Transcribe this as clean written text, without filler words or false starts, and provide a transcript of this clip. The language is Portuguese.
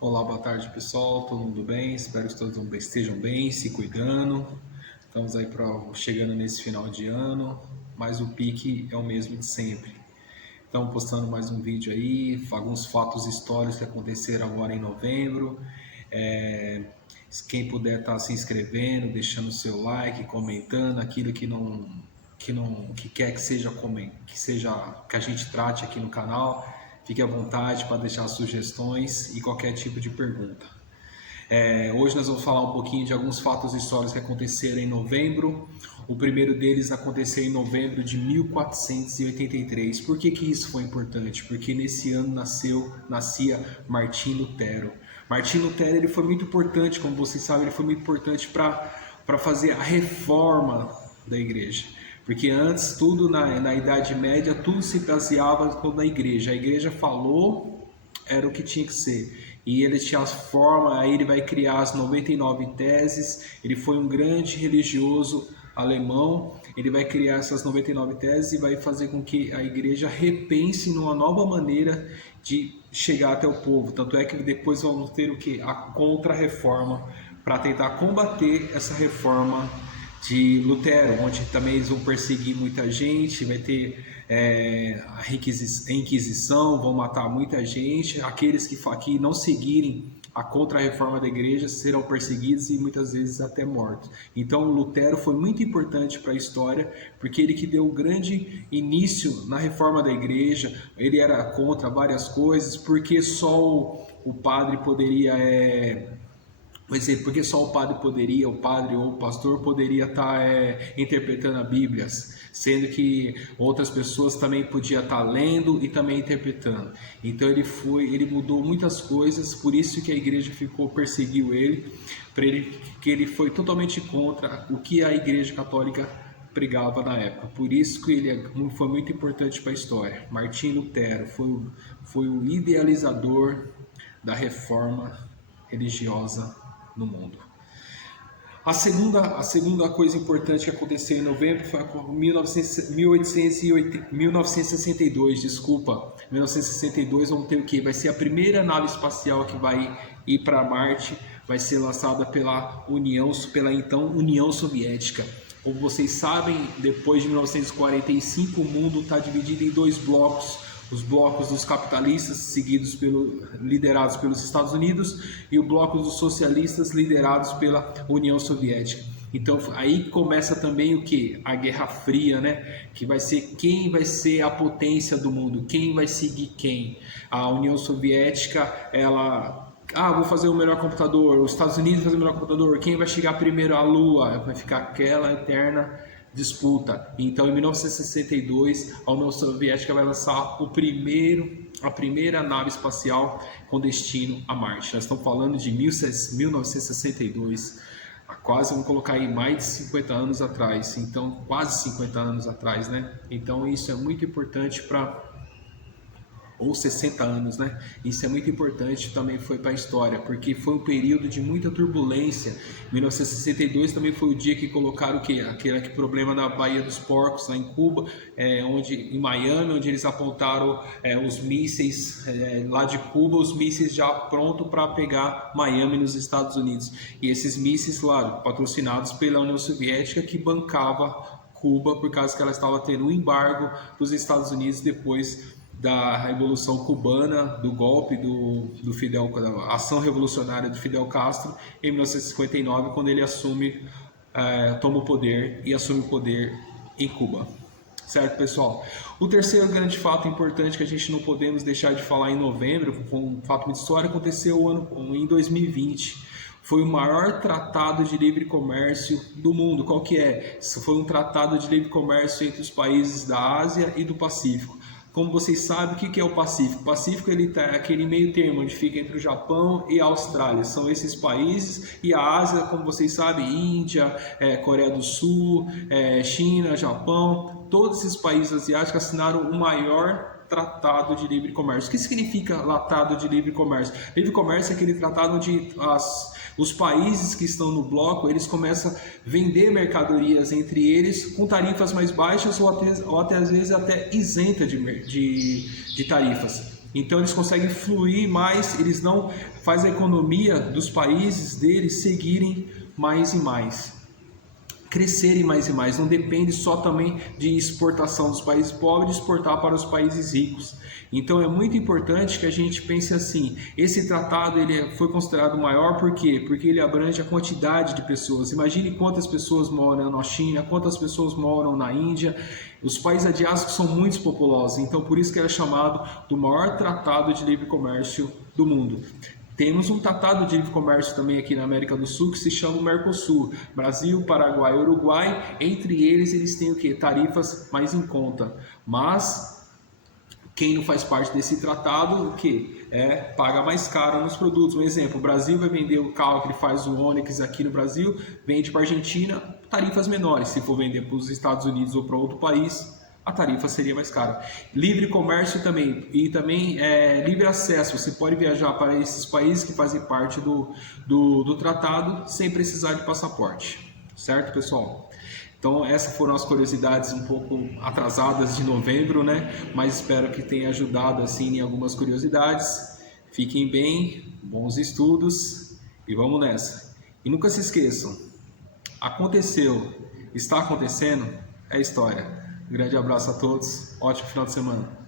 Olá, boa tarde pessoal, todo mundo bem? Espero que todos estejam bem, se cuidando. Estamos aí chegando nesse final de ano, mas o pique é o mesmo de sempre. Estamos postando mais um vídeo aí, alguns fatos históricos que aconteceram agora em novembro. É, Quem puder estar se inscrevendo, deixando o seu like, comentando aquilo que quer que a gente trate aqui no canal. Fique à vontade para deixar sugestões e qualquer tipo de pergunta. Hoje nós vamos falar um pouquinho de alguns fatos históricos que aconteceram em novembro. O primeiro deles aconteceu em novembro de 1483. Por que isso foi importante? Porque nesse ano nascia Martim Lutero. Martim Lutero ele foi muito importante, como vocês sabem, ele foi muito importante para fazer a reforma da igreja. Porque antes, tudo na Idade Média, tudo se baseava na igreja. A igreja falou, era o que tinha que ser. E ele tinha as formas, aí ele vai criar as 99 teses. Ele foi um grande religioso alemão. Ele vai criar essas 99 teses e vai fazer com que a igreja repense numa nova maneira de chegar até o povo. Tanto é que depois vamos ter o que? A contra-reforma, para tentar combater essa reforma de Lutero, onde também eles vão perseguir muita gente, vai ter a Inquisição, vão matar muita gente. Aqueles que não seguirem a contra-reforma da igreja serão perseguidos e muitas vezes até mortos. Então Lutero foi muito importante para a história, porque ele que deu um grande início na reforma da igreja. Ele era contra várias coisas, porque só o padre poderia porque só o padre ou o pastor poderia estar interpretando a Bíblia, sendo que outras pessoas também podiam estar lendo e também interpretando. Então ele mudou muitas coisas, por isso que a igreja perseguiu ele, que ele foi totalmente contra o que a igreja católica pregava na época. Por isso que ele foi muito importante para a história. Martim Lutero foi o idealizador da reforma religiosa no mundo. A segunda coisa importante que aconteceu em novembro foi 1962, desculpa. 1962 vamos ter o que? Vai ser a primeira nave espacial que vai ir para Marte, vai ser lançada pela então União Soviética. Como vocês sabem, depois de 1945 o mundo está dividido em dois blocos. Os blocos dos capitalistas, liderados pelos Estados Unidos, e o bloco dos socialistas, liderados pela União Soviética. Então aí começa também o que? A Guerra Fria, né? Que vai ser quem vai ser a potência do mundo, quem vai seguir quem. A União Soviética, vou fazer o melhor computador, os Estados Unidos vão fazer o melhor computador, quem vai chegar primeiro à Lua? Vai ficar aquela eterna disputa. Então, em 1962, a União Soviética vai lançar a primeira nave espacial com destino a Marte. Nós estamos falando de 1962, vamos colocar aí mais de 50 anos atrás. Então, quase 50 anos atrás, né? Então, isso é muito importante ou 60 anos, né? Isso é muito importante, também foi para a história, porque foi um período de muita turbulência. 1962 também foi o dia que colocaram aquele problema na Baía dos Porcos, lá em Cuba, em Miami, onde eles apontaram os mísseis lá de Cuba, os mísseis já prontos para pegar Miami nos Estados Unidos. E esses mísseis, claro, patrocinados pela União Soviética, que bancava Cuba, por causa que ela estava tendo um embargo dos Estados Unidos depois da Revolução Cubana, do golpe do Fidel, da ação revolucionária do Fidel Castro em 1959, quando ele toma o poder e assume o poder em Cuba. Certo, pessoal? O terceiro grande fato importante que a gente não podemos deixar de falar em novembro, um fato muito histórico, aconteceu em 2020. Foi o maior tratado de livre comércio do mundo. Qual que é? Foi um tratado de livre comércio entre os países da Ásia e do Pacífico. Como vocês sabem, o que é o Pacífico? O Pacífico está aquele meio termo, onde fica entre o Japão e a Austrália. São esses países. E a Ásia, como vocês sabem, Índia, Coreia do Sul, China, Japão. Todos esses países asiáticos assinaram o maior tratado de livre comércio. O que significa tratado de livre comércio? Livre comércio é aquele tratado onde os países que estão no bloco, eles começam a vender mercadorias entre eles com tarifas mais baixas ou até às vezes até isenta de tarifas. Então eles conseguem fluir mais, eles não fazem a economia dos países deles seguirem mais e mais, crescerem mais e mais, não depende só também de exportação dos países pobres, exportar para os países ricos. Então é muito importante que a gente pense assim, esse tratado ele foi considerado maior por quê? Porque ele abrange a quantidade de pessoas. Imagine quantas pessoas moram na China, quantas pessoas moram na Índia. Os países asiáticos são muito populosos, então por isso que era chamado do maior tratado de livre comércio do mundo. Temos um tratado de livre comércio também aqui na América do Sul que se chama o Mercosul. Brasil, Paraguai e Uruguai, entre eles têm o quê? Tarifas mais em conta. Mas quem não faz parte desse tratado, o quê? Paga mais caro nos produtos. Um exemplo, o Brasil vai vender o carro que ele faz, o Onix aqui no Brasil, vende para a Argentina, tarifas menores. Se for vender para os Estados Unidos ou para outro país, a tarifa seria mais cara. Livre comércio também, e também livre acesso. Você pode viajar para esses países que fazem parte do tratado sem precisar de passaporte. Certo, pessoal? Então essas foram as curiosidades um pouco atrasadas de novembro, né? Mas espero que tenha ajudado assim em algumas curiosidades. Fiquem bem, bons estudos e vamos nessa. E nunca se esqueçam, aconteceu, está acontecendo, é história. Um grande abraço a todos, ótimo final de semana.